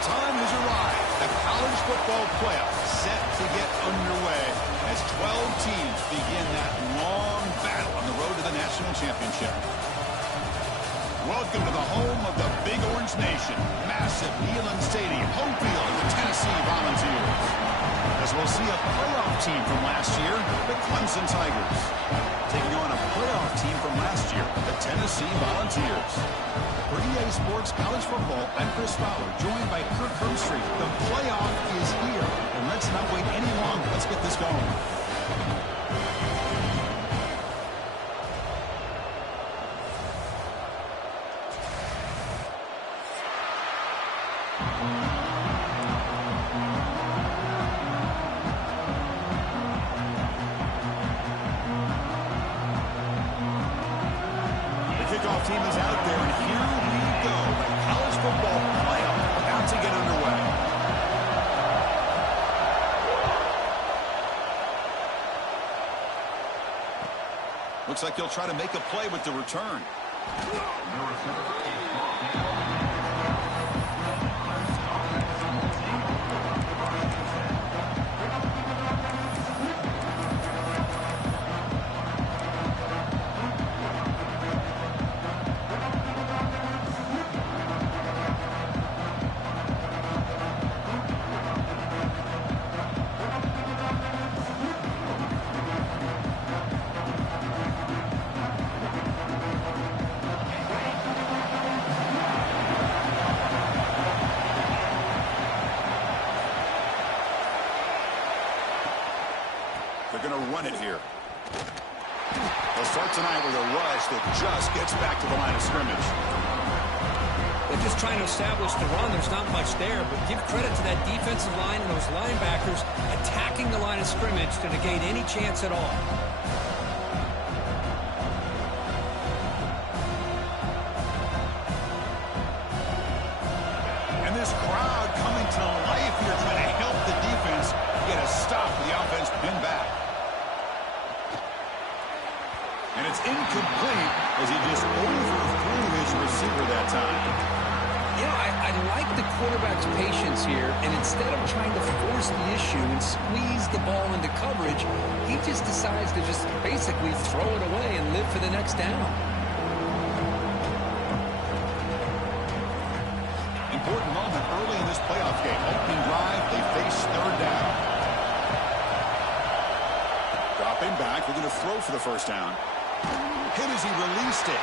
time has arrived. The college football playoff set to get underway as 12 teams begin that long battle on the road to the national championship. Welcome to the home of the Big Orange Nation. Massive Neyland Stadium, home field of the Tennessee Volunteers. As we'll see a playoff team from last year, the Clemson Tigers, taking on a playoff team from last year, the Tennessee Volunteers. For EA Sports College Football, I'm Chris Fowler, joined by Kirk Herbstreit. The playoff is here, and let's not wait any longer. Let's get this going. Kickoff team is out there, and here we go. The college football playoff about to get underway. Looks like he'll try to make a play with the return. They're going to run it here. They'll start tonight with a rush that just gets back to the line of scrimmage. They're just trying to establish the run. There's not much there, but give credit to that defensive line and those linebackers attacking the line of scrimmage to negate any chance at all. And this crowd coming to life here, trying to help the defense get a stop with the offense pinned back. And it's incomplete as he just overthrew his receiver that time. You know, I like the quarterback's patience here, and instead of trying to force the issue and squeeze the ball into coverage, he just decides to just basically throw it away and live for the next down. Important moment early in this playoff game. Opening drive, they face third down. Dropping back, we're going to throw for the first down. Hit as he released it,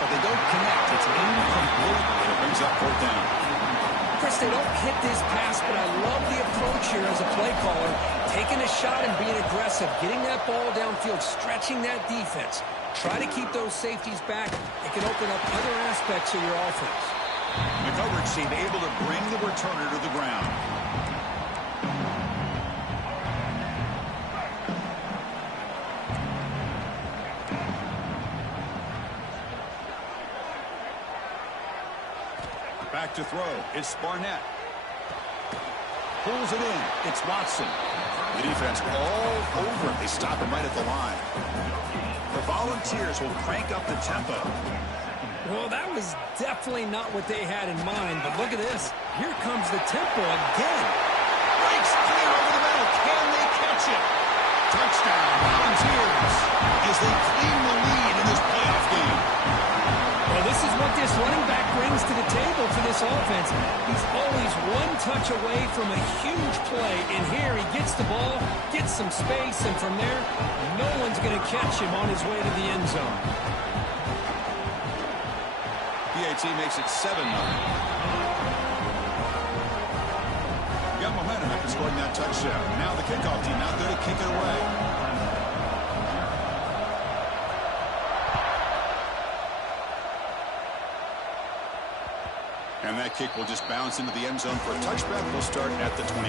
but they don't connect. It's incomplete, and it brings up fourth down. Chris, they don't hit this pass, but I love the approach here as a play caller. Taking a shot and being aggressive, getting that ball downfield, stretching that defense. Try to keep those safeties back. It can open up other aspects of your offense. The coverage team able to bring the returner to the ground. Back to throw. It's Barnett. Pulls it in. It's Watson. The defense all over it. They stop him right at the line. The Volunteers will crank up the tempo. Well, that was definitely not what they had in mind, but look at this. Here comes the tempo again. Breaks clear over the middle. Can they catch it? Touchdown, Volunteers, as they clean the lead in this playoff game. Well, this is what this running back brings to the table for this offense. He's always one touch away from a huge play, and here he gets the ball, gets some space, and from there, no one's going to catch him on his way to the end zone. PAT makes it 7-0. Got momentum after scoring that touchdown. Now the kickoff team out there to kick it away. And that kick will just bounce into the end zone for a touchback. We'll start at the 25.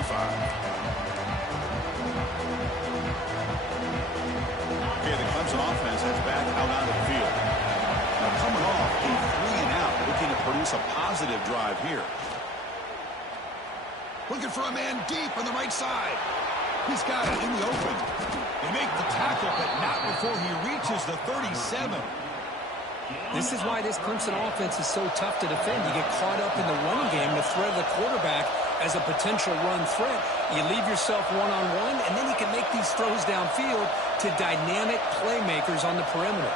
Okay, the Clemson offense heads back out onto the field. Now coming off a 3-and-out, looking to produce a positive drive here. Looking for a man deep on the right side. He's got it in the open. They make the tackle, but not before he reaches the 37. This is why this Clemson offense is so tough to defend. You get caught up in the running game, the threat of the quarterback as a potential run threat. You leave yourself one-on-one, and then you can make these throws downfield to dynamic playmakers on the perimeter.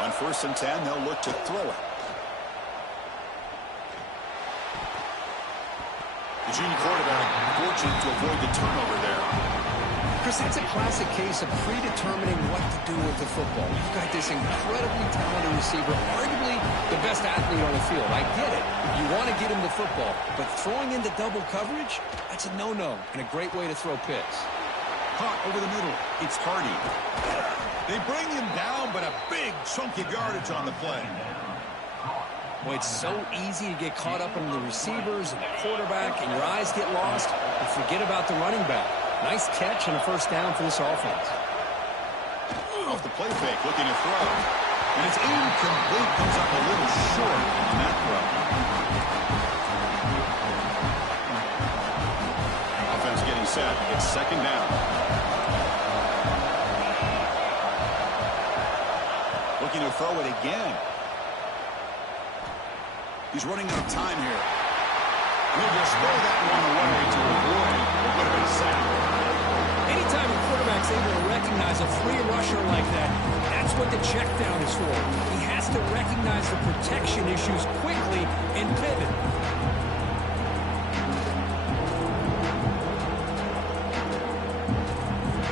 On 1st and 10, they'll look to throw it. The junior quarterback fortunate to avoid the turnover there. Chris, that's a classic case of predetermining what to do with the football. You've got this incredibly talented receiver, arguably the best athlete on the field. I get it. You want to get him the football, but throwing into double coverage, that's a no-no and a great way to throw picks. Caught over the middle. It's Hardy. They bring him down, but a big chunk of yardage on the play. Boy, it's so easy to get caught up in the receivers and the quarterback, and your eyes get lost, and forget about the running back. Nice catch and a 1st down for this offense. Off the play fake, looking to throw. And it's incomplete. Comes up a little short on that throw. Offense getting set. It's 2nd down. Looking to throw it again. He's running out of time here. He'll just throw that one away to avoid what would have been a sack. Anytime a quarterback's able to recognize a free rusher like that, that's what the check down is for. He has to recognize the protection issues quickly and pivot.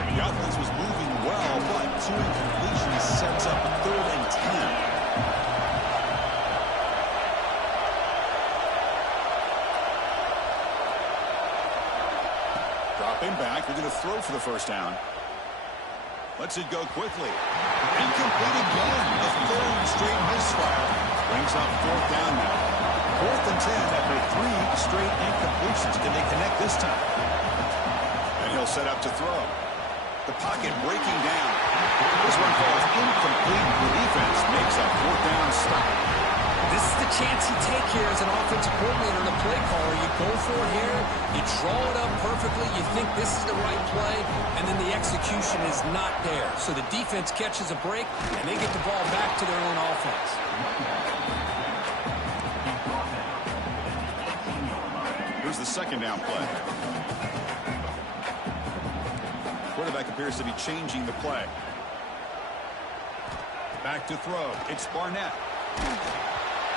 The offense was moving well, but 2 incompletions sets up a 3rd and 10. Dropping back, they're going to throw for the 1st down. Lets it go quickly. Incomplete again. A 3rd straight misfire. Brings up 4th down now. 4th and 10 after 3 straight incompletions. Can they connect this time? And he'll set up to throw. The pocket breaking down. This one falls incomplete. The defense makes a 4th down stop. This is the chance you take here as an offensive coordinator and a play caller. You go for it here, you draw it up perfectly, you think this is the right play, and then the execution is not there. So the defense catches a break, and they get the ball back to their own offense. Here's the 2nd down play. Quarterback appears to be changing the play. Back to throw. It's Barnett.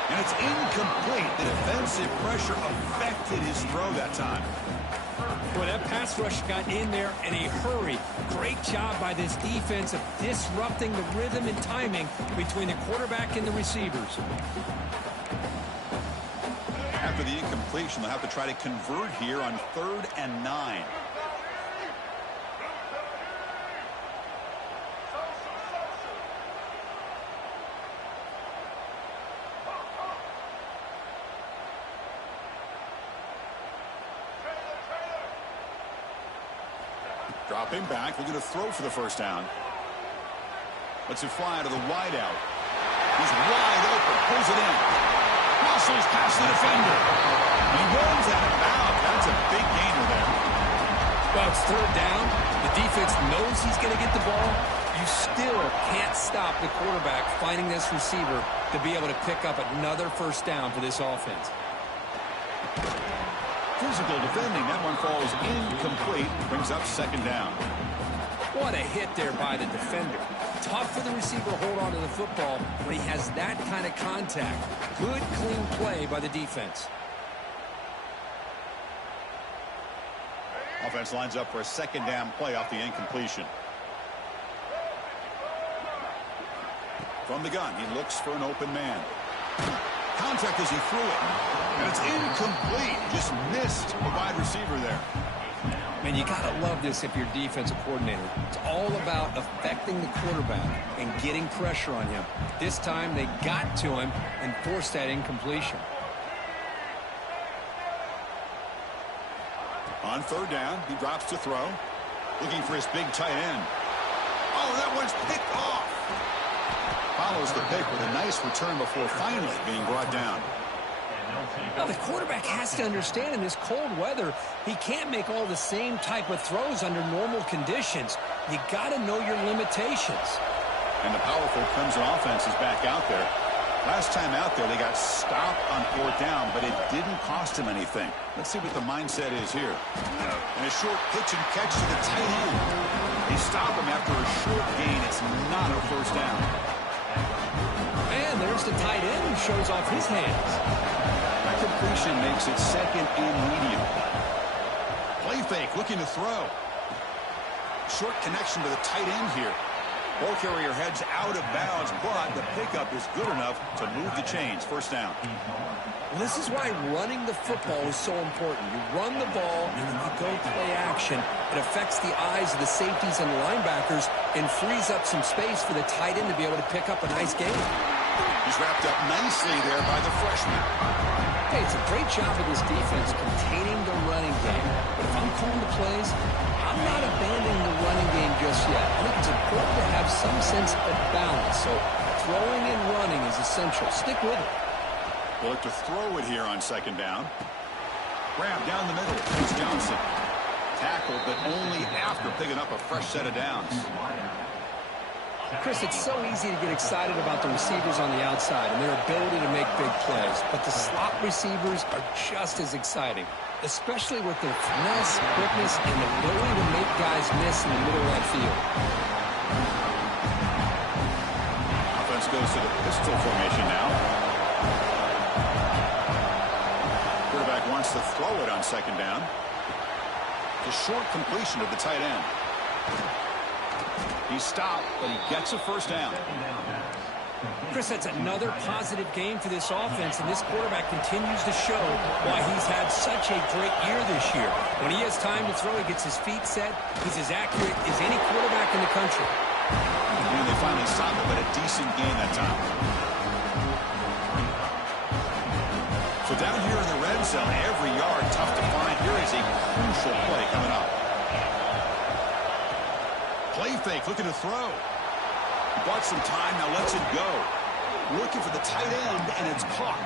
And it's incomplete. The defensive pressure affected his throw that time. Boy, that pass rush got in there in a hurry. Great job by this defense of disrupting the rhythm and timing between the quarterback and the receivers. After the incompletion, they'll have to try to convert here on 3rd and 9. Dropping back, we're going to throw for the 1st down. Lets it fly to the wideout. He's wide open, pulls it in. Muscles past the defender. He runs out of bounds. That's a big gainer there. Well, it's 3rd down. The defense knows he's going to get the ball. You still can't stop the quarterback finding this receiver to be able to pick up another 1st down for this offense. Physical defending. That one falls incomplete. Brings up 2nd down. What a hit there by the defender. Tough for the receiver to hold on to the football when he has that kind of contact. Good, clean play by the defense. Offense lines up for a 2nd down play off the incompletion. From the gun, he looks for an open man. Contact as he threw it. And it's incomplete. Just missed the wide receiver there. Man, you got to love this if you're defensive coordinator. It's all about affecting the quarterback and getting pressure on him. This time they got to him and forced that incompletion. On 3rd down, he drops to throw. Looking for his big tight end. Oh, that one's picked off. Follows the pick with a nice return before finally being brought down. Now, the quarterback has to understand in this cold weather, he can't make all the same type of throws under normal conditions. You got to know your limitations. And the powerful Clemson offense is back out there. Last time out there, they got stopped on 4th down, but it didn't cost him anything. Let's see what the mindset is here. And a short pitch and catch to the tight end. They stop him after a short gain. It's not a first down. And there's the tight end who shows off his hands. That completion makes it 2nd and medium. Play fake, looking to throw. Short connection to the tight end here. Ball carrier heads out of bounds, but the pickup is good enough to move the chains. First down. Well, this is why running the football is so important. You run the ball, and then you go play action. It affects the eyes of the safeties and linebackers and frees up some space for the tight end to be able to pick up a nice gain. He's wrapped up nicely there by the freshman. Hey, it's a great job of this defense containing the running game. But if I'm calling the plays, I'm not abandoning the running game just yet. I think it's important to have some sense of balance. So throwing and running is essential. Stick with it. We'll look to throw it here on 2nd down. Grab down the middle. It's Johnson. Tackled, but only after picking up a fresh set of downs. Chris, it's so easy to get excited about the receivers on the outside and their ability to make big plays, but the slot receivers are just as exciting, especially with their finesse, quickness, and the ability to make guys miss in the middle of that field. Offense goes to the pistol formation now. Quarterback wants to throw it on 2nd down. The short completion of the tight end. He stopped, but he gets a first down. Chris, that's another positive game for this offense, and this quarterback continues to show why he's had such a great year this year. When he has time to throw, he gets his feet set. He's as accurate as any quarterback in the country. And they finally stopped him, but a decent game that time. So down here in the red zone, every yard tough to find. Here is a crucial play coming up. Play fake, looking to throw. He bought some time, now lets it go. Looking for the tight end, and it's caught.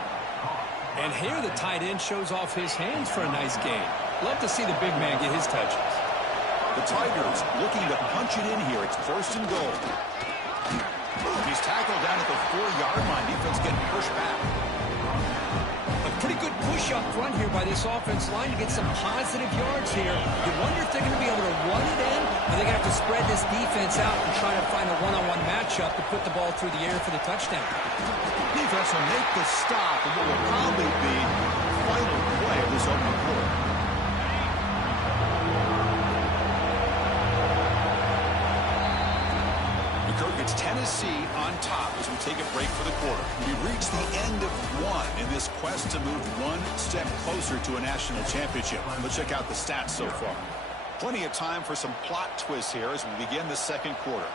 And here the tight end shows off his hands for a nice gain. Love to see the big man get his touches. The Tigers looking to punch it in here. It's 1st and goal. He's tackled down at the 4-yard line. Defense getting pushed back. A pretty good push up front here by this offense line to get some positive yards here. You wonder if they're going to be able to run it in, or they're going to have to spread this defense out and try to find a one-on-one matchup to put the ball through the air for the touchdown. Defense will make the stop and what will probably be the final play of this opening quarter. It's Tennessee on top as we take a break for the quarter. We've reached the end of one in this quest to move one step closer to a national championship. Let's check out the stats so far. Plenty of time for some plot twists here as we begin the 2nd quarter.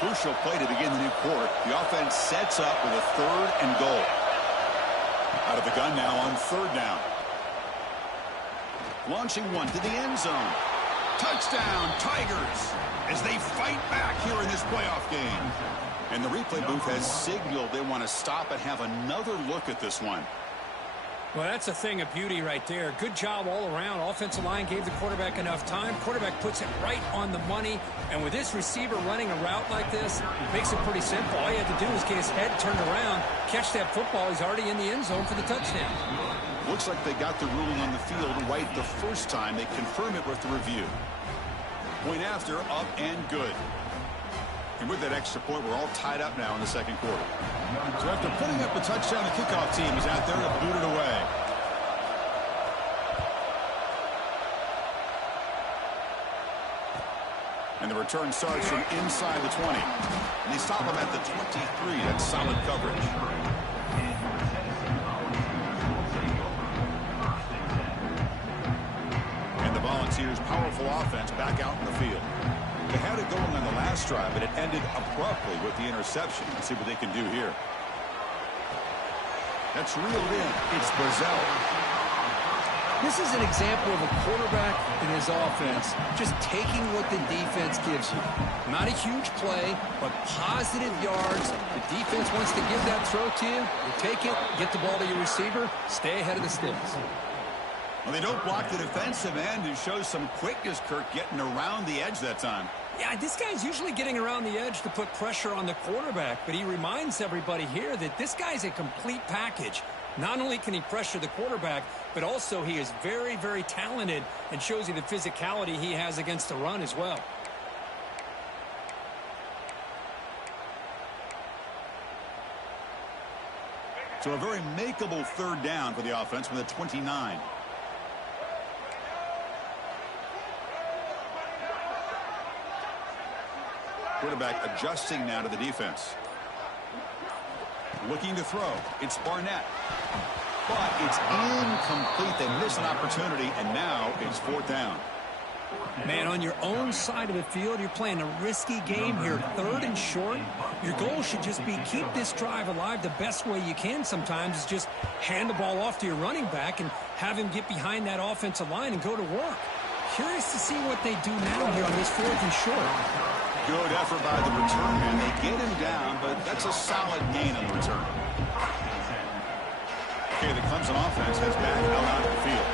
Crucial play to begin the new quarter. The offense sets up with a 3rd and goal. Out of the gun now on 3rd down. Launching one to the end zone. Touchdown, Tigers, as they fight back here in this playoff game. And the replay booth has signaled they want to stop and have another look at this one. Well, that's a thing of beauty right there. Good job all around. Offensive line gave the quarterback enough time. Quarterback puts it right on the money. And with this receiver running a route like this, it makes it pretty simple. All you have to do is get his head turned around, catch that football. He's already in the end zone for the touchdown. Looks like they got the ruling on the field right the first time. They confirm it with the review. Point after, up and good. And with that extra point, we're all tied up now in the 2nd quarter. So after putting up a touchdown, the kickoff team is out there to boot it away. And the return starts from inside the 20. And they stop him at the 23. That's solid coverage. And the Volunteers' powerful offense back out in the field. They had it going on the last drive, but it ended abruptly with the interception. Let's see what they can do here. That's reeled in. It's Brazil. This is an example of a quarterback and his offense just taking what the defense gives you. Not a huge play, but positive yards. The defense wants to give that throw to you. You take it, get the ball to your receiver, stay ahead of the sticks. Well, they don't block the defensive end and show some quickness, Kirk, getting around the edge that time. Yeah, this guy's usually getting around the edge to put pressure on the quarterback, but he reminds everybody here that this guy's a complete package. Not only can he pressure the quarterback, but also he is very, very talented and shows you the physicality he has against the run as well. So a very makeable third down for the offense with a 29. Quarterback adjusting now to the defense. Looking to throw. It's Barnett. But it's incomplete. They miss an opportunity, and now it's fourth down. Man, on your own side of the field, you're playing a risky game here. Third and short. Your goal should just be keep this drive alive the best way you can sometimes is just hand the ball off to your running back and have him get behind that offensive line and go to work. Curious to see what they do now here on this fourth and short. Good effort by the return man. They get him down, but that's a solid gain on the return. Okay, the Clemson offense has back out of the field.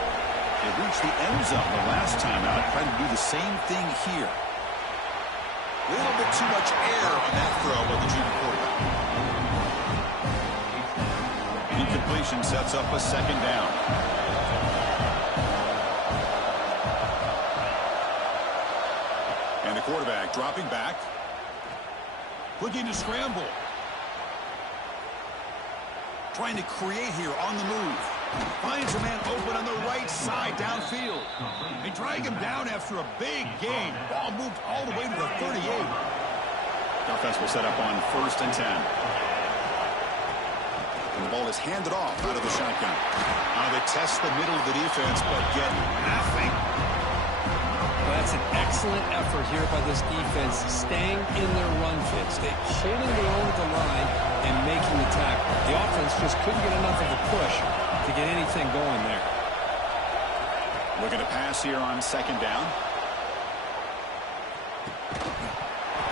They reached the end zone the last time out, trying to do the same thing here. A little bit too much air on that throw by the junior quarterback. Incompletion sets up a second down. And the quarterback dropping back. Looking to scramble. Trying to create here on the move. Finds a man open on the right side downfield. They drag him down after a big gain. Ball moved all the way to the 38. The offense will set up on 1st and 10. And the ball is handed off out of the shotgun. Now they test the middle of the defense, but get nothing. Well, that's an excellent effort here by this defense, staying in their run fits. They holding their own at the line and making the tackle. The offense just couldn't get enough of a push to get anything going there. Looking to pass here on second down.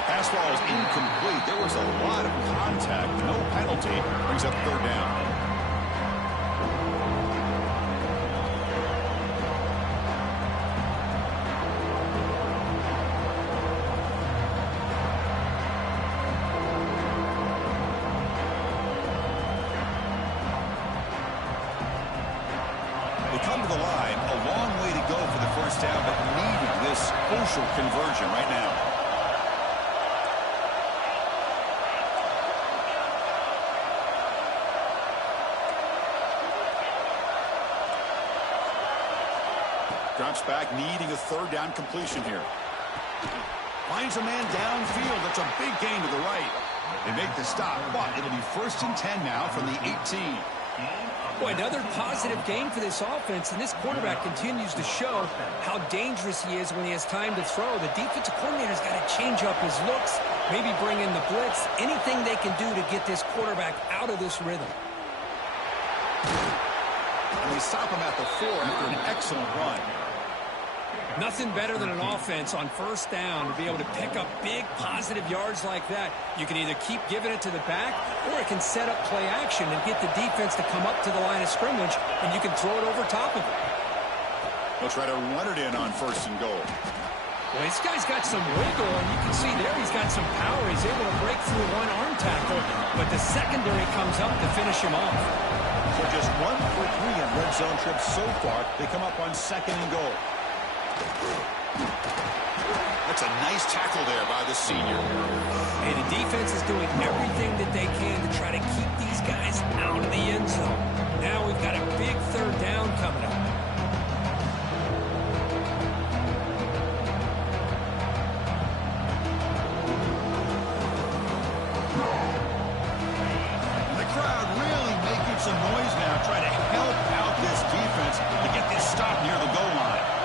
Pass ball is incomplete. There was a lot of contact. No penalty. Brings up third down. Crucial conversion right now. Drops back, needing a third down completion here. Finds a man downfield. That's a big gain to the right. They make the stop, but it'll be 1st and 10 now from the 18. Boy, another positive game for this offense, and this quarterback continues to show how dangerous he is when he has time to throw. The defensive coordinator's got to change up his looks, maybe bring in the blitz, anything they can do to get this quarterback out of this rhythm. And they stop him at the 4 after an excellent run. Nothing better than an offense on 1st down to be able to pick up big positive yards like that. You can either keep giving it to the back, or it can set up play action and get the defense to come up to the line of scrimmage, and you can throw it over top of it. They'll try to run it in on 1st and goal. Well, this guy's got some wiggle, and you can see there he's got some power. He's able to break through one arm tackle, but the secondary comes up to finish him off. So just 1 for 3 in red zone trips so far. They come up on 2nd and goal. That's a nice tackle there by the senior. Hey, the defense is doing everything that they can to try to keep these guys out of the end zone. Now we've got a big 3rd down coming up. The crowd really making some noise now, trying to help out this defense to get this stop near the goal line.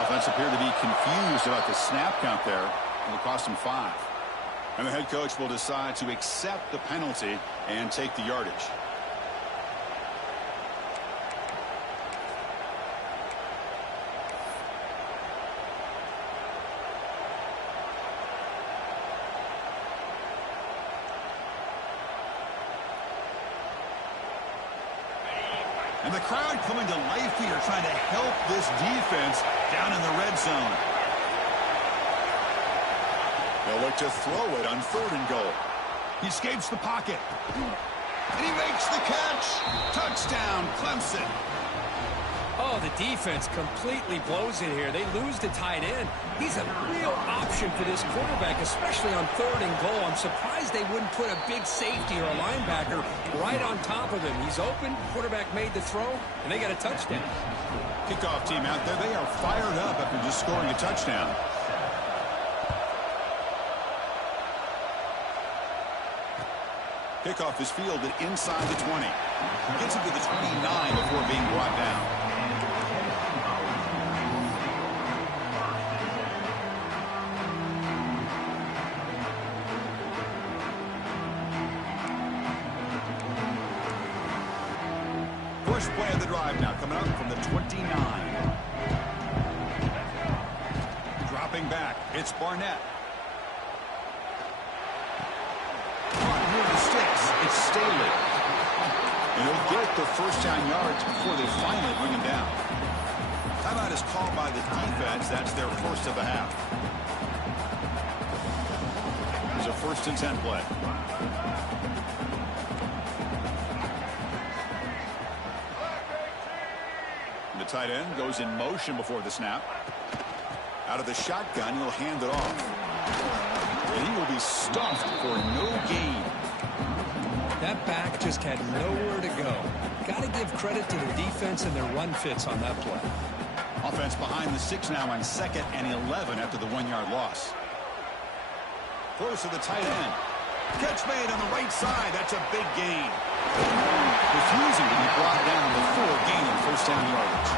Offense appeared to be confused about the snap count there. It'll cost him 5. And the head coach will decide to accept the penalty and take the yardage. And the crowd coming to life here, trying to help this defense down in the red zone. They'll look to throw it on 3rd and goal. He escapes the pocket. And he makes the catch. Touchdown, Clemson. Oh, the defense completely blows it here. They lose the tight end. He's a real option for this quarterback, especially on 3rd and goal. I'm surprised they wouldn't put a big safety or a linebacker right on top of him. He's open. Quarterback made the throw, and they got a touchdown. Kickoff team out there. They are fired up after just scoring a touchdown. Kickoff is fielded inside the 20. Gets it to the 29 before being brought down. First play of the drive now coming up from the 29. Dropping back, it's Barnett. Caught near the sticks, it's Staley. And he'll get the first down yards before they finally bring him down. Timeout is called by the defense. That's their first of the half. There's a 1st and 10 play. The tight end goes in motion before the snap. Out of the shotgun, he'll hand it off. And he will be stuffed for no gain. That back just had nowhere to go. Got to give credit to the defense and their run fits on that play. Offense behind the 6 now on 2nd and 11 after the 1-yard loss. Throws to the tight end. Catch made on the right side. That's a big gain. Refusing to be brought down before gaining 1st down yardage.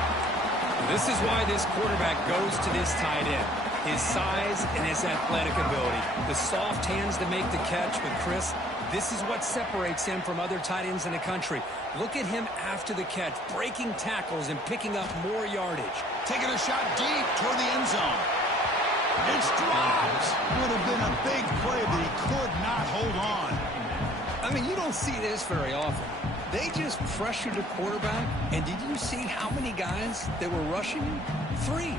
This is why this quarterback goes to this tight end. His size and his athletic ability. The soft hands to make the catch. But, Chris, this is what separates him from other tight ends in the country. Look at him after the catch, breaking tackles and picking up more yardage. Taking a shot deep toward the end zone. It's dropped. Would have been a big play, but he could not hold on. I mean, you don't see this very often. They just pressured the quarterback, and did you see how many guys that were rushing him? 3.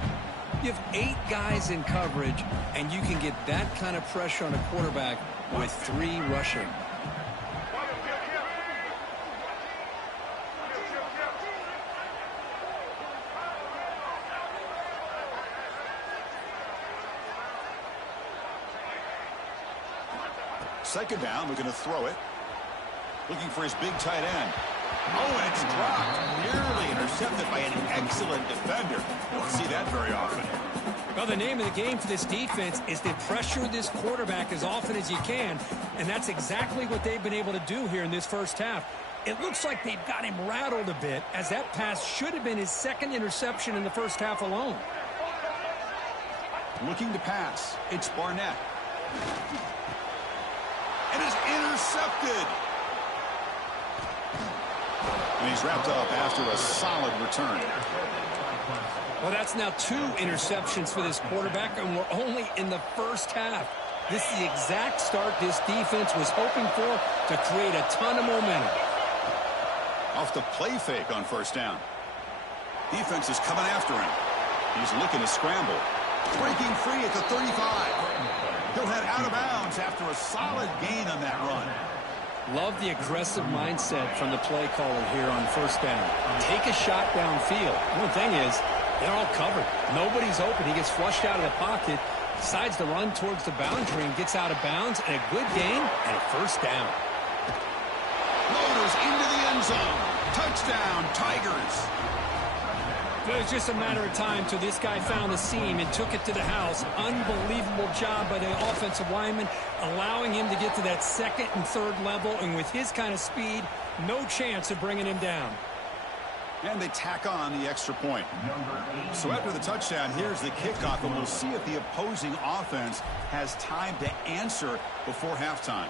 You have 8 guys in coverage, and you can get that kind of pressure on a quarterback with 3 rushing. Second down, looking to throw it. Looking for his big tight end. Oh, and it's dropped. Nearly intercepted by an excellent defender. Don't see that very often. Well, the name of the game for this defense is to pressure this quarterback as often as you can, and that's exactly what they've been able to do here in this first half. It looks like they've got him rattled a bit, as that pass should have been his 2nd interception in the first half alone. Looking to pass. It's Barnett. And it's intercepted. And he's wrapped up after a solid return. Well, that's now 2 interceptions for this quarterback, and we're only in the first half. This is the exact start this defense was hoping for to create a ton of momentum. Off the play fake on 1st down. Defense is coming after him. He's looking to scramble. Breaking free at the 35. He'll head out of bounds after a solid gain on that run. Love the aggressive mindset from the play caller here on 1st down. Take a shot downfield. One thing is, they're all covered. Nobody's open. He gets flushed out of the pocket, decides to run towards the boundary and gets out of bounds, and a good gain and a 1st down. Loaders into the end zone. Touchdown, Tigers. It was just a matter of time till this guy found the seam and took it to the house. Unbelievable job by the offensive lineman, allowing him to get to that 2nd and 3rd level, and with his kind of speed, no chance of bringing him down. And they tack on the extra point. So after the touchdown, here's the kickoff, and we'll see if the opposing offense has time to answer before halftime.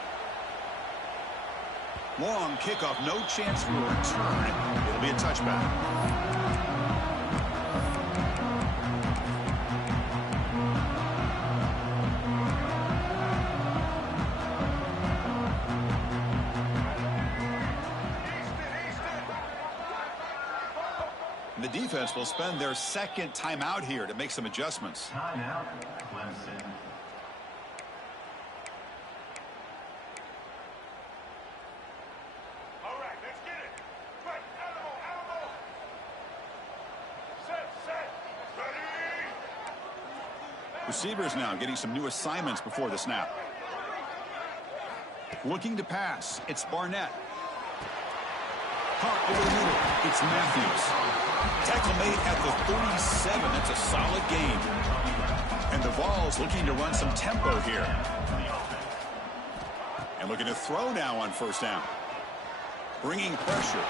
Long kickoff, no chance for a return. It'll be a touchback. And the defense will spend their second timeout here to make some adjustments. Timeout, Clemson. All right, let's get it. Right, animal. Set. Ready. Receivers now getting some new assignments before the snap. Looking to pass. It's Barnett. Hart over the middle. It's Matthews. Tackle made at the 37. That's a solid gain. And the Vols looking to run some tempo here. And looking to throw now on first down. Bringing pressure.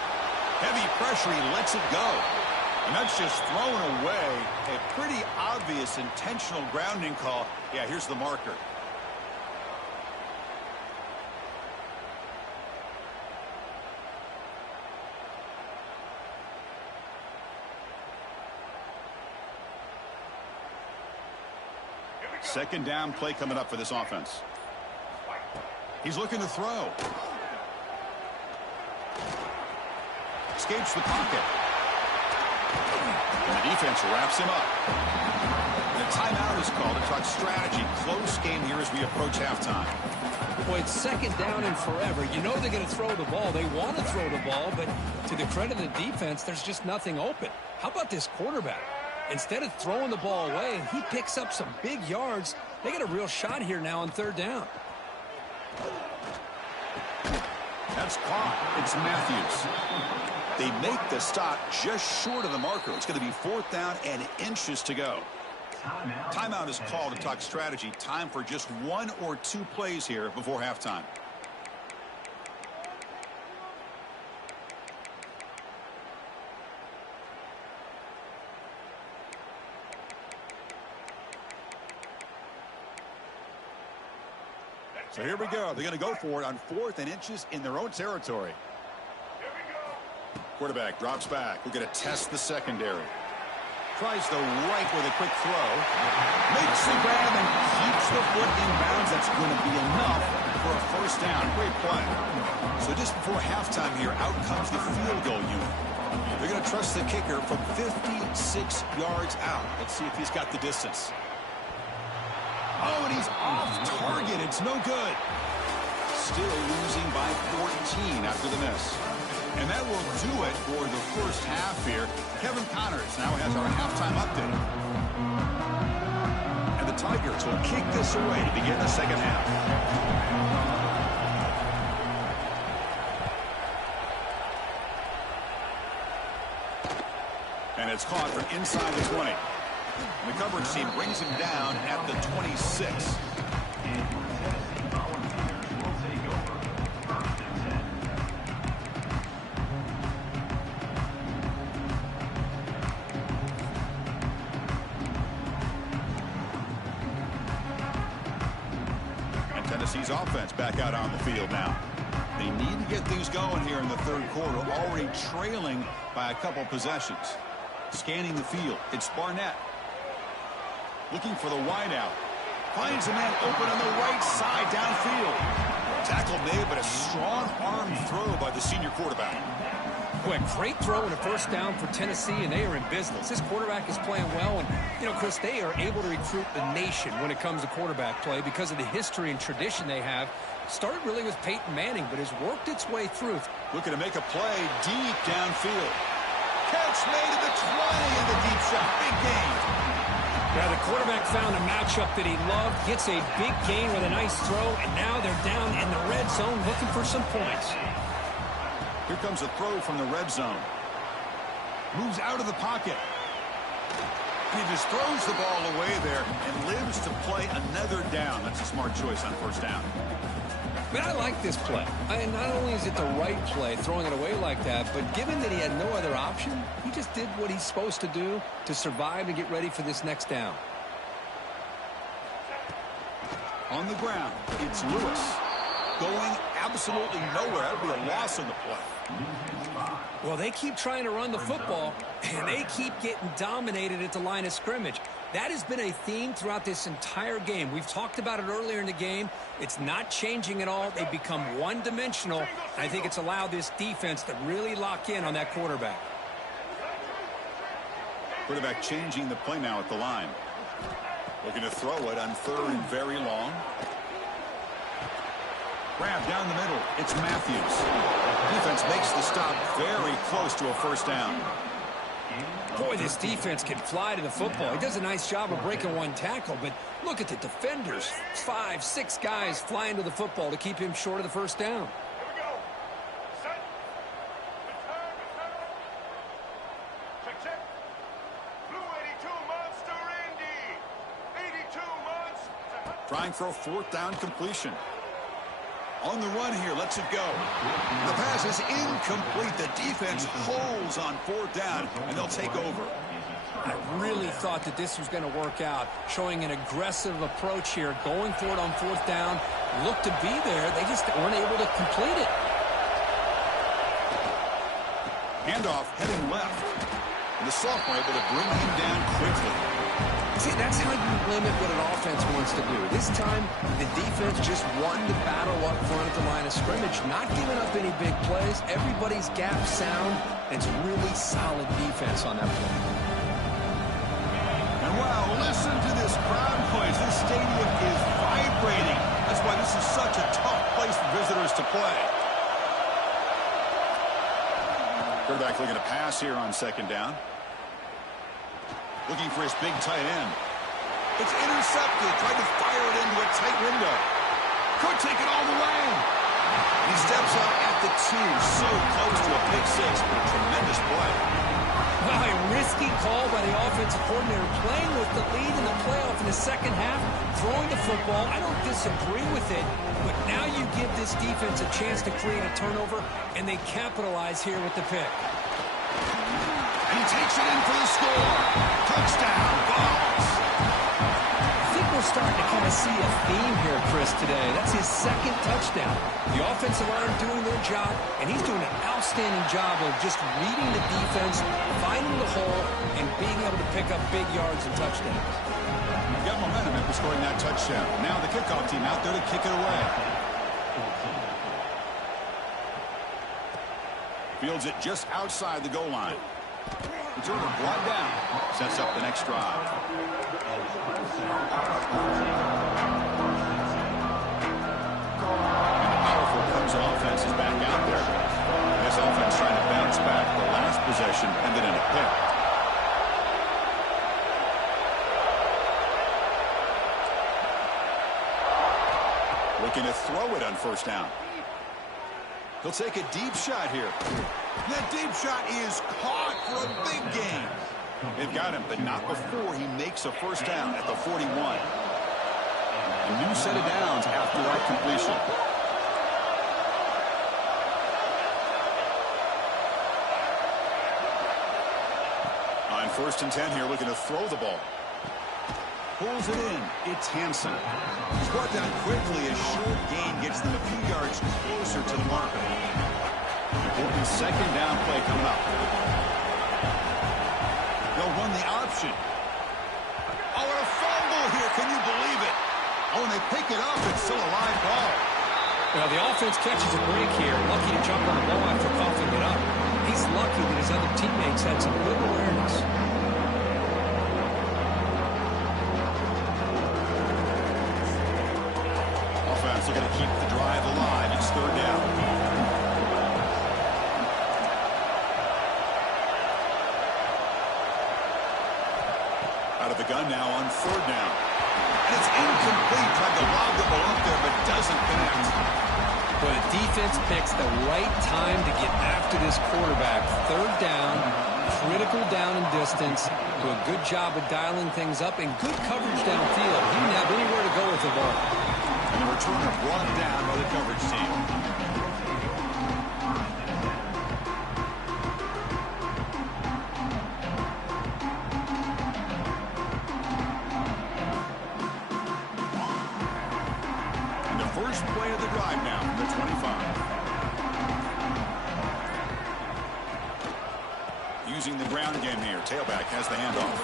Heavy pressure. He lets it go. And that's just thrown away. A pretty obvious intentional grounding call. Yeah, here's the marker. Second down play coming up for this offense. He's looking to throw. Escapes the pocket. And the defense wraps him up. And a timeout is called to talk strategy. Close game here as we approach halftime. Boy, it's second down and forever. You know they're going to throw the ball. They want to throw the ball, but to the credit of the defense, there's just nothing open. How about this quarterback? Instead of throwing the ball away, he picks up some big yards. They got a real shot here now on third down. That's caught. It's Matthews. They make the stop just short of the marker. It's going to be fourth down and inches to go. Timeout is called to talk strategy. Time for just one or two plays here before halftime. So here we go. They're going to go for it on fourth and inches in their own territory. Here we go. Quarterback drops back. We're going to test the secondary. Tries the right with a quick throw. Makes the grab and keeps the foot in bounds. That's going to be enough for a first down. Great play. So just before halftime here, out comes the field goal unit. They're going to trust the kicker from 56 yards out. Let's see if he's got the distance. Oh, and he's off target. It's no good. Still losing by 14 after the miss. And that will do it for the first half here. Kevin Connors now has our halftime update. And the Tigers will kick this away to begin the second half. And it's caught from inside the 20. The coverage team brings him down at the 26. And Tennessee's offense back out on the field now. They need to get things going here in the third quarter, already trailing by a couple possessions. Scanning the field, it's Barnett. Looking for the wideout. Finds a man open on the right side downfield. Tackle made, but a strong arm throw by the senior quarterback. Boy, great throw and a first down for Tennessee, and they are in business. This quarterback is playing well, and, you know, Chris, they are able to recruit the nation when it comes to quarterback play because of the history and tradition they have. Started really with Peyton Manning, but has worked its way through. Looking to make a play deep downfield. Catch made at the 20 in the deep shot. Big gain. Yeah, the quarterback found a matchup that he loved, gets a big gain with a nice throw, and now they're down in the red zone looking for some points. Here comes a throw from the red zone. Moves out of the pocket. He just throws the ball away there and lives to play another down. That's a smart choice on first down. But I like this play. And not only is it the right play, throwing it away like that, but given that he had no other option, he just did what he's supposed to do to survive and get ready for this next down. On the ground, it's Lewis. Going absolutely nowhere. That would be a loss on the play. Well, they keep trying to run the football, and they keep getting dominated at the line of scrimmage. That has been a theme throughout this entire game. We've talked about it earlier in the game. It's not changing at all. They've become one-dimensional. I think it's allowed this defense to really lock in on that quarterback. Quarterback changing the play now at the line. Looking to throw it on 3rd and very long. Grab down the middle. It's Matthews. Defense makes the stop very close to a first down. Boy, this defense can fly to the football. He does a nice job of breaking one tackle, but look at the defenders. 5, 6 guys flying to the football to keep him short of the first down. Here we go. Set. Return. Check, check. Blue 82 Monster Indy. 82 Monster. Trying for a 4th down completion. On the run here, lets it go. The pass is incomplete. The defense holds on 4th down, and they'll take over. I really thought that this was going to work out, showing an aggressive approach here, going for it on 4th down. Looked to be there. They just weren't able to complete it. Handoff heading left. And the sophomore able to bring him down quickly. See, that's how you limit what an offense wants to do. This time, the defense just won the battle up front at the line of scrimmage, not giving up any big plays. Everybody's gap sound. It's really solid defense on that play. And wow, listen to this crowd noise. This stadium is vibrating. That's why this is such a tough place for visitors to play. Quarterback looking to pass here on 2nd down. Looking for his big tight end. It's intercepted. Tried to fire it into a tight window. Could take it all the way. He steps up at the 2. So close to a pick 6. But a tremendous play. Wow, a risky call by the offensive coordinator, playing with the lead in the playoff in the second half, throwing the football. I don't disagree with it, but now you give this defense a chance to create a turnover, and they capitalize here with the pick. And he takes it in for the score. Touchdown, Balls. I think we're starting to kind of see a theme here, Chris, today. That's his 2nd touchdown. The offensive line doing their job, and he's doing an outstanding job of just reading the defense, finding the hole, and being able to pick up big yards and touchdowns. Got momentum after scoring that touchdown. Now the kickoff team out there to kick it away. Fields it just outside the goal line. Returner brought down. Sets up the next drive. And the powerful Cubs offense is back out there. This offense trying to bounce back. The last possession ended in a pick. Looking to throw it on 1st down. He'll take a deep shot here. That deep shot is caught for a big gain. They've got him, but not before he makes a 1st down at the 41. A new set of downs after that completion. On 1st and 10 here, looking to throw the ball. Pulls it in. It's Hansen. He's brought down quickly. A short gain gets them a few yards closer to the marker. Important 2nd down play coming up. They'll run the option. Oh, and a fumble here. Can you believe it? Oh, and they pick it up. It's still a live ball. Well, the offense catches a break here. Lucky to jump on the ball after coughing it up. He's lucky that his other teammates had some good awareness. Offense looking to keep the drive alive. It's 3rd down. Out of the gun now on 3rd down. And it's incomplete. Tried to lob the ball up there, but doesn't connect. But the defense picks the right time to get after this quarterback. 3rd down, critical down and distance. Do a good job of dialing things up and good coverage downfield. He didn't have anywhere to go with the ball. And the returner brought down by the coverage team. And the first play of the drive now from the 25. Using the ground game here. Tailback has the handoff.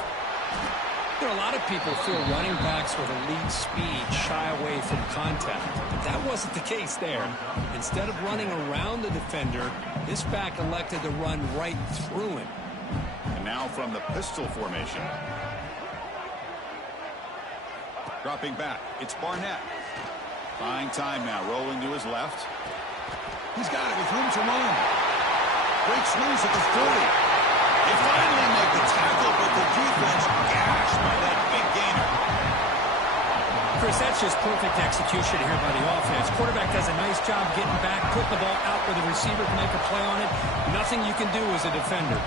You know, a lot of people feel running backs with elite speed shy away from contact. But that wasn't the case there. Instead of running around the defender, this back elected to run right through him. And now from the pistol formation. Dropping back. It's Barnett. Buying time now. Rolling to his left. He's got it with room to run. Breaks loose at the 40. They finally make the tackle, but the defense gashed by that big gainer. Chris, that's just perfect execution here by the offense. Quarterback does a nice job getting back, putting the ball out where the receiver can make a play on it. Nothing you can do as a defender.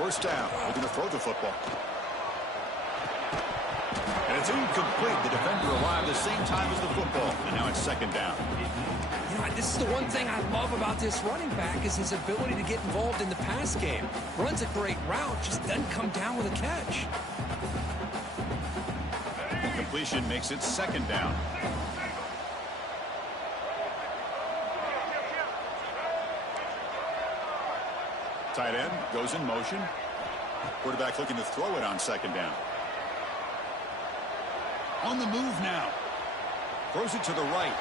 First down. Looking to throw the football. And it's incomplete. The defender arrived the same time as the football. And now it's second down. You know, this is the one thing I love about this running back is his ability to get involved in the pass game. Runs a great route, just doesn't come down with a catch. Completion makes it second down. Tight end goes in motion. Quarterback looking to throw it on second down. On the move now. Throws it to the right.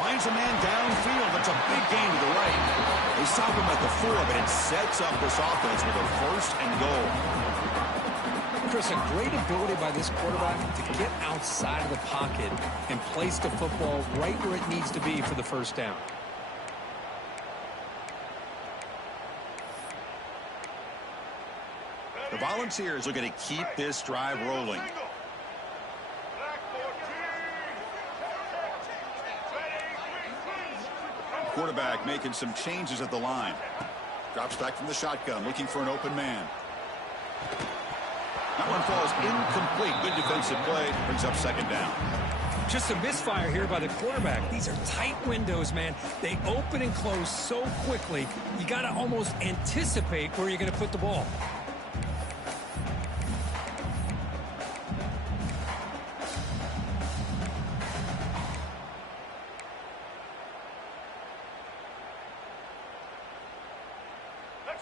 Finds a man downfield. That's a big gain to the right. They stop him at the 4, but it sets up this offense with a first and goal. Chris, a great ability by this quarterback to get outside of the pocket and place the football right where it needs to be for the first down. The Volunteers are going to keep this drive rolling. Quarterback making some changes at the line. Drops back from the shotgun, looking for an open man. That one falls incomplete. Good defensive play. Brings up second down. Just a misfire here by the quarterback. These are tight windows, man. They open and close so quickly. You got to almost anticipate where you're going to put the ball.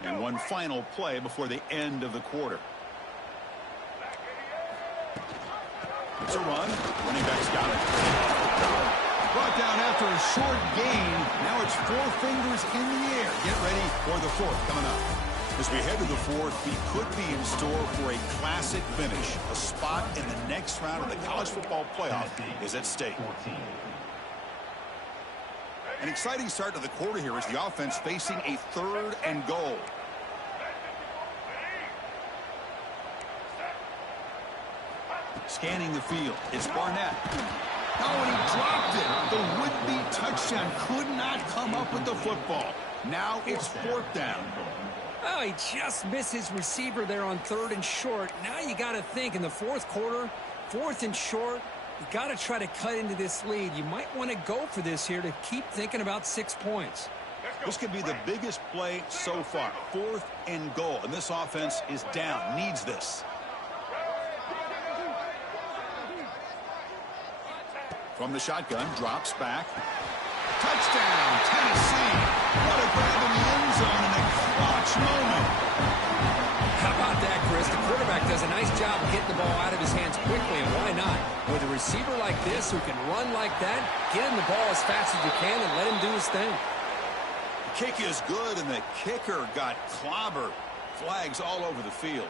And one final play before the end of the quarter. It's a run. Running back's got it. Brought down after a short gain. Now it's 4 fingers in the air. Get ready for the fourth coming up. As we head to the fourth, we could be in store for a classic finish. A spot in the next round of the college football playoff is at stake. An exciting start to the quarter here as the offense facing a 3rd and goal. Scanning the field. It's Barnett. Oh, and he dropped it. The would-be touchdown could not come up with the football. Now it's 4th down. Oh, he just missed his receiver there on 3rd and short. Now you got to think in the 4th quarter, 4th and short, you got to try to cut into this lead. You might want to go for this here to keep thinking about 6 points. This could be the biggest play so far. 4th and goal. And this offense is down. Needs this. From the shotgun, drops back. Touchdown, Tennessee. What a grab in the end zone in a clutch moment. How about that, Chris? The quarterback does a nice job getting the ball out of his hands quickly, and why not? With a receiver like this who can run like that, get him the ball as fast as you can and let him do his thing. The kick is good, and the kicker got clobbered. Flags all over the field.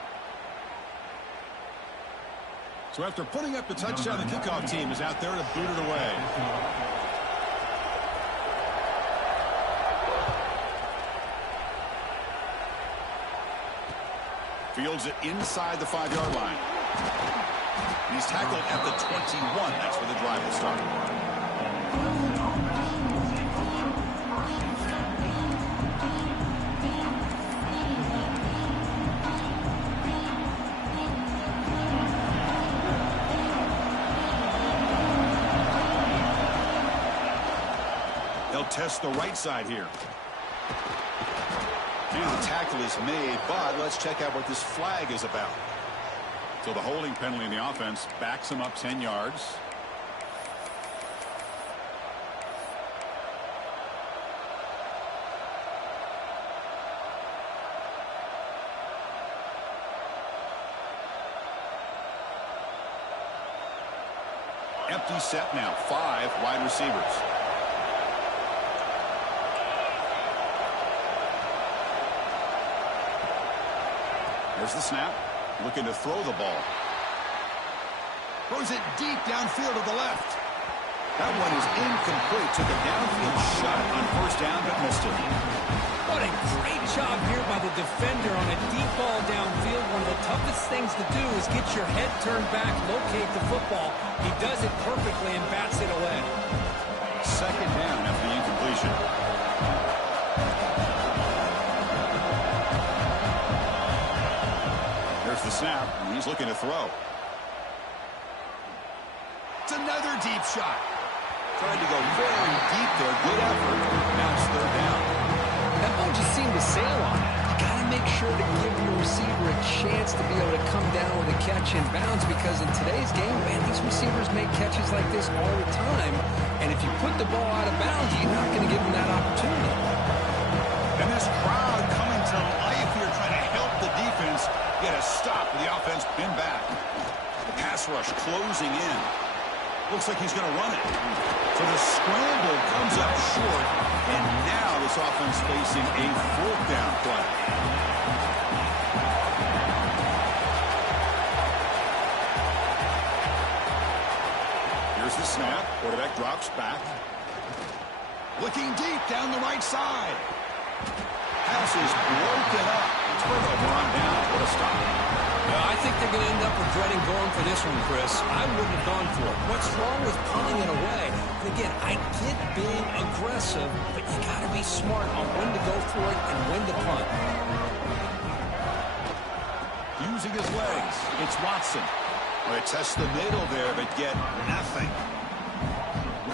So after putting up the touchdown, the kickoff team is out there to boot it away. Fields it inside the 5-yard line. And he's tackled at the 21. That's where the drive will start. They'll test the right side here. And the tackle is made, but let's check out what this flag is about. So the holding penalty in the offense backs him up 10 yards. empty set now. 5 wide receivers. There's the snap. Looking to throw the ball. Throws it deep downfield to the left. That one is incomplete. Took a downfield shot on first down, but missed it. What a great job here by the defender on a deep ball downfield. One of the toughest things to do is get your head turned back, locate the football. He does it perfectly and bats it away. Second down after the incompletion. There's the snap, and he's looking to throw. It's another deep shot. Tried to go very deep there. Good effort. Now it's third down. That ball just seemed to sail on it. You got to make sure to give your receiver a chance to be able to come down with a catch in bounds, because in today's game, man, these receivers make catches like this all the time. And if you put the ball out of bounds, you're not going to give them that opportunity. And this crowd coming to life here, trying to help the defense get a stop with the offense pinned back. The pass rush closing in. Looks like he's going to run it. So the scramble comes up short, and now this offense facing a fourth down play. Here's the snap. Quarterback drops back. Looking deep down the right side. Pass is broken up. Turnover on down. What a stop. I think they're going to end up regretting going for this one, Chris. I wouldn't have gone for it. What's wrong with punting it away? And again, I get being aggressive, but you got to be smart on when to go for it and when to punt. Using his legs, it's Watson. Well, they test the middle there, but get nothing.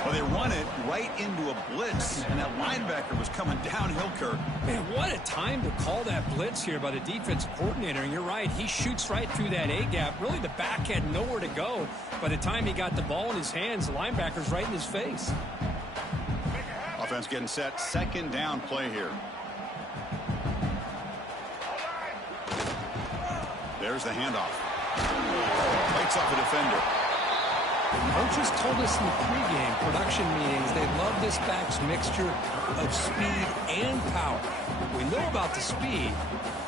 Well, they run it right into a blitz, and that linebacker was coming downhill, Kirk. Man, what a time to call that blitz here by the defensive coordinator. And you're right, he shoots right through that A-gap. Really, the back had nowhere to go. By the time he got the ball in his hands, the linebacker's right in his face. Offense getting set. Second down play here. There's the handoff. Fights off a defender. Coaches told us in the pregame production meetings they love this back's mixture of speed and power. We know about the speed,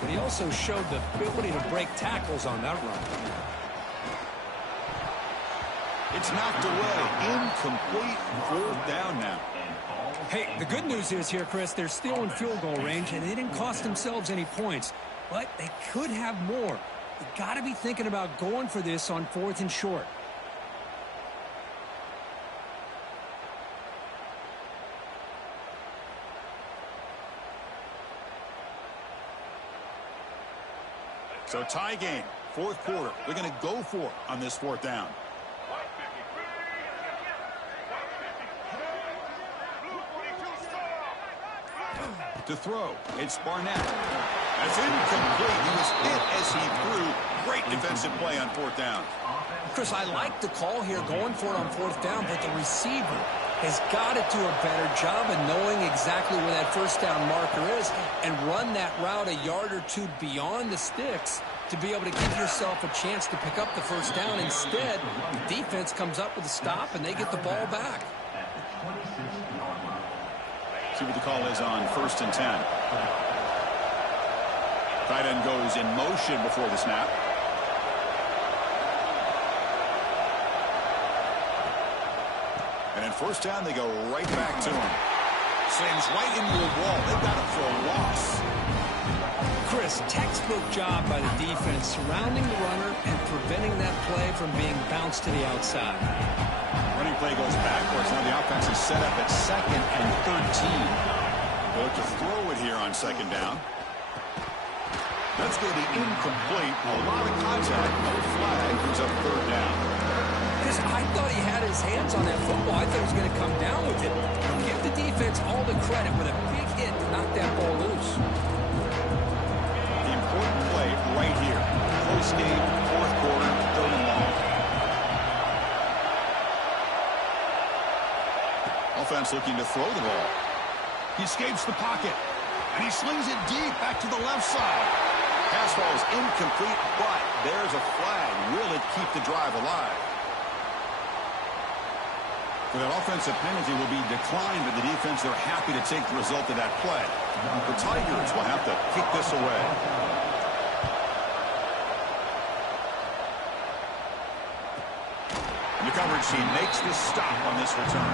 but he also showed the ability to break tackles on that run. It's knocked away. Incomplete. Fourth down now. Hey, the good news is here, Chris, they're still in field goal range, and they didn't cost themselves any points, but they could have more. You got to be thinking about going for this on 4th and short. So tie game, fourth quarter. They're going to go for it on this fourth down. To throw, it's Barnett. That's incomplete. He was hit as he threw. Great defensive play on fourth down. Chris, I like the call here going for it on 4th down, but the receiver has got to do a better job of knowing exactly where that first down marker is and run that route a yard or two beyond the sticks to be able to give yourself a chance to pick up the first down. Instead, the defense comes up with a stop and they get the ball back. See what the call is on 1st and 10. Tight end goes in motion before the snap. And in first down, they go right back to him. Slams right into a wall. They've got him for a loss. Chris, textbook job by the defense, surrounding the runner and preventing that play from being bounced to the outside. Running play goes backwards. Now the offense is set up at 2nd and 13. They look to throw it here on 2nd down. That's going to be incomplete. A lot of contact. No flag. Brings up 3rd down. Chris, I thought he had his hands on that football. I thought he was going to come down with it. Give the defense all the credit with a big hit to knock that ball loose. The important play right here. Close game, 4th quarter, 3rd and long. Offense looking to throw the ball. He escapes the pocket, and he slings it deep back to the left side. Pass ball is incomplete, but there's a flag. Will it keep the drive alive? For that offensive penalty will be declined, but the defense, they're happy to take the result of that play. The Tigers will have to kick this away. And the coverage team makes the stop on this return.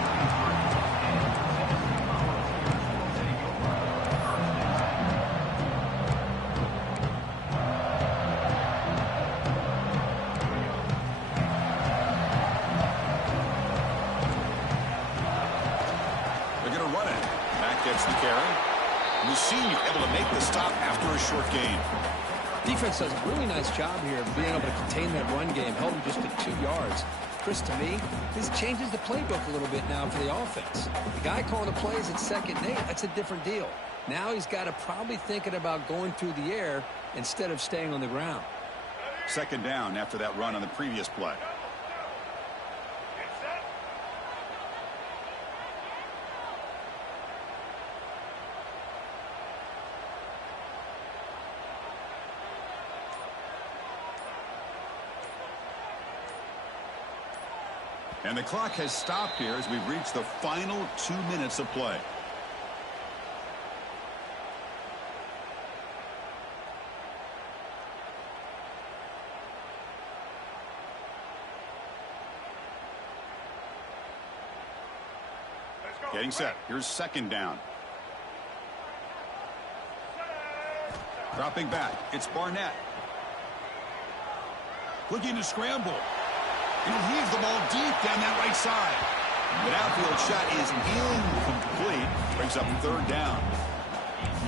Gets the carry. The senior able to make the stop after a short gain. Defense does a really nice job here of being able to contain that run game, held him just at 2 yards. Chris, to me, this changes the playbook a little bit now for the offense. The guy calling the plays at 2nd and 8, that's a different deal. Now he's got to probably thinking about going through the air instead of staying on the ground. 2nd down after that run on the previous play. And the clock has stopped here as we've reached the final 2 minutes of play. Getting set. Here's 2nd down. Dropping back. It's Barnett. Looking to scramble. He'll leave the ball deep down that right side. The outfield shot is incomplete. Brings up 3rd down.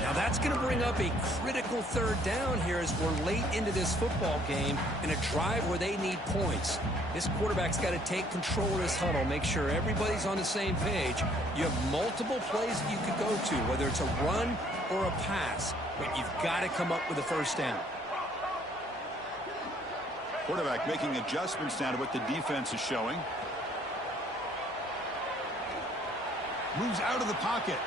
Now that's going to bring up a critical 3rd down here as we're late into this football game in a drive where they need points. This quarterback's got to take control of this huddle, make sure everybody's on the same page. You have multiple plays that you could go to, whether it's a run or a pass, but you've got to come up with a 1st down. Quarterback making adjustments now to what the defense is showing. Moves out of the pocket.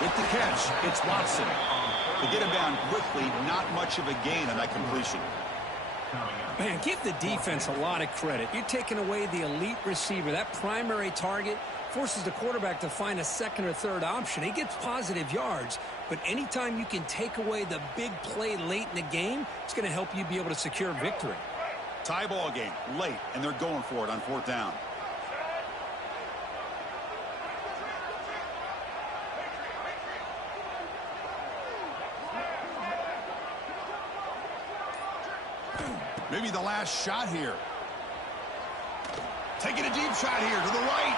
With the catch, it's Watson. To get him down quickly, not much of a gain on that completion. Man, give the defense a lot of credit. You're taking away the elite receiver. That primary target forces the quarterback to find a 2nd or 3rd option. He gets positive yards, but anytime you can take away the big play late in the game, it's going to help you be able to secure victory. Tie ball game, late, and they're going for it on 4th down. Maybe the last shot here. Taking a deep shot here to the right.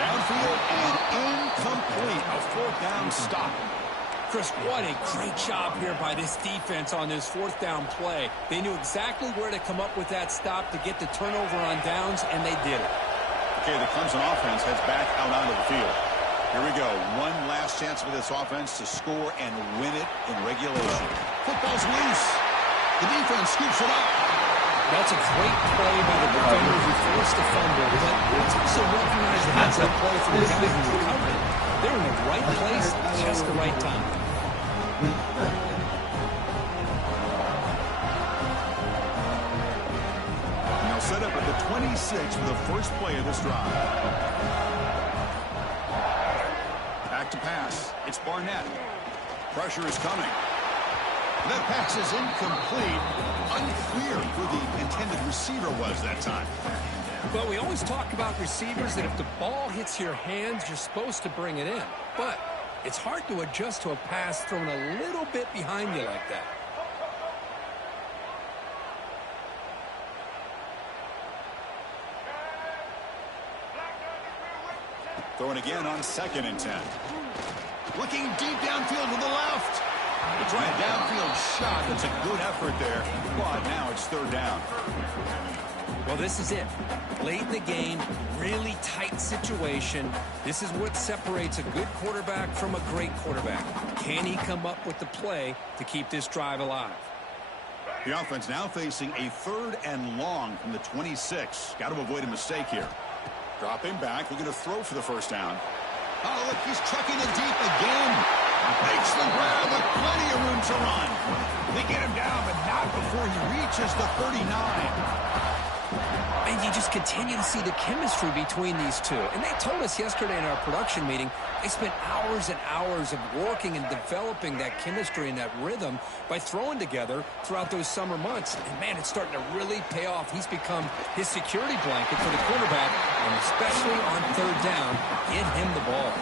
Downfield and incomplete. A 4th down stop. Chris, what a great job here by this defense on this 4th down play. They knew exactly where to come up with that stop to get the turnover on downs, and they did it. Okay, the Clemson offense heads back out onto the field. Here we go. One last chance for this offense to score and win it in regulation. Football's loose. The defense scoops it up. That's a great play by the defender who forced the fumble, but it's also recognized that that's a play for the guy who recovered. They're in the right place, just the right time. Now set up at the 26 for the first play of this drive. Back to pass. It's Barnett. Pressure is coming. That pass is incomplete. Unclear who the intended receiver was that time. Well, we always talk about receivers that if the ball hits your hands, you're supposed to bring it in. But it's hard to adjust to a pass thrown a little bit behind you like that. Throwing again on 2nd and 10. Looking deep downfield to the left. The try a downfield shot. That's a good effort there. But now it's 3rd down. Well, this is it. Late in the game, really tight situation. This is what separates a good quarterback from a great quarterback. Can he come up with the play to keep this drive alive? The offense now facing a 3rd and long from the 26. Got to avoid a mistake here. Dropping back, looking to throw for the 1st down. Oh, look, he's chucking it deep again. Makes the grab with plenty of room to run. They get him down, but not before he reaches the 39. And you just continue to see the chemistry between these two. And they told us yesterday in our production meeting, they spent hours and hours of working and developing that chemistry and that rhythm by throwing together throughout those summer months. And, man, it's starting to really pay off. He's become his security blanket for the quarterback, and especially on third down, get him the ball.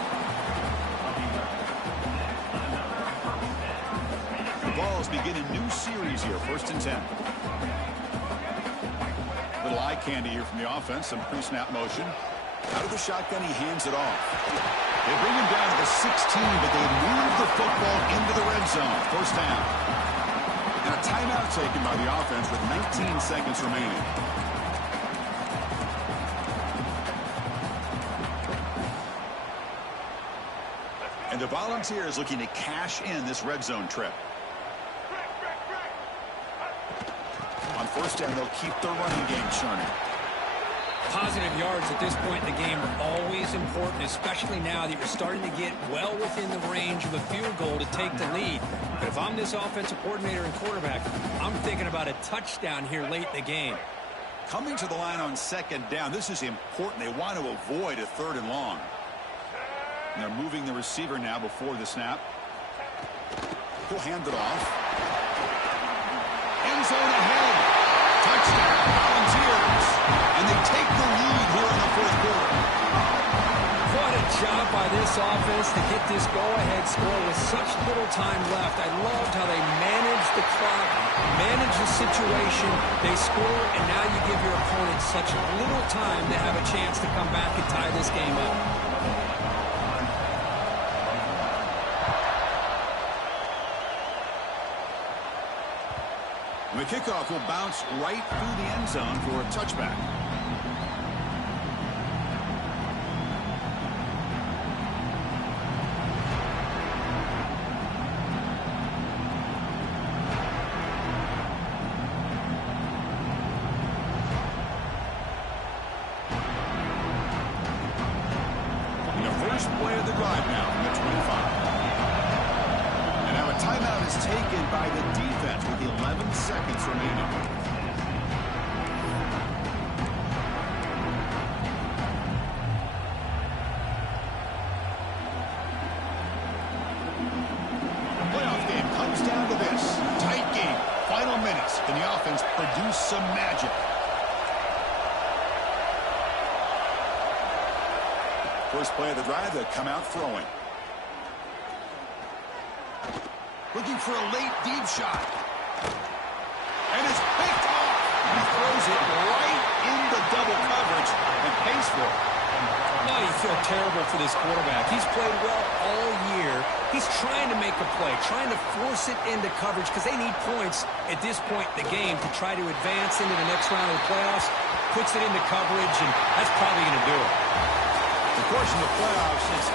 The Vols begin a new series here, 1st and 10. Little eye candy here from the offense, some pre-snap motion. Out of the shotgun, he hands it off. They bring him down to the 16, but they move the football into the red zone. 1st down. And a timeout taken by the offense with 19 seconds remaining. And the Volunteers looking to cash in this red zone trip. On 1st down, they'll keep their running game churning. Positive yards at this point in the game are always important, especially now that you're starting to get well within the range of a field goal to take the lead. But if I'm this offensive coordinator and quarterback, I'm thinking about a touchdown here late in the game. Coming to the line on 2nd down, this is important. They want to avoid a 3rd and long. And they're moving the receiver now before the snap. He'll hand it off. End zone ahead. Touchdown, Volunteers. And they take the lead here in the 4th quarter. What a job by this offense to get this go-ahead score with such little time left. I loved how they managed the clock, managed the situation. They score, and now you give your opponent such little time to have a chance to come back and tie this game up. The kickoff will bounce right through the end zone for a touchback. And the first play of the drive now from the 25. And now a timeout is taken by the defense with 11 seconds remaining. The playoff game comes down to this. Tight game. Final minutes. Can the offense produce some magic? First play of the drive, they come out throwing. Looking for a late deep shot. And it's picked off. He throws it right into double coverage and pays for it. Oh, you feel terrible for this quarterback. He's played well all year. He's trying to make a play, trying to force it into coverage because they need points at this point in the game to try to advance into the next round of the playoffs. Puts it into coverage, and that's probably going to do it. Of course, in the playoffs, it's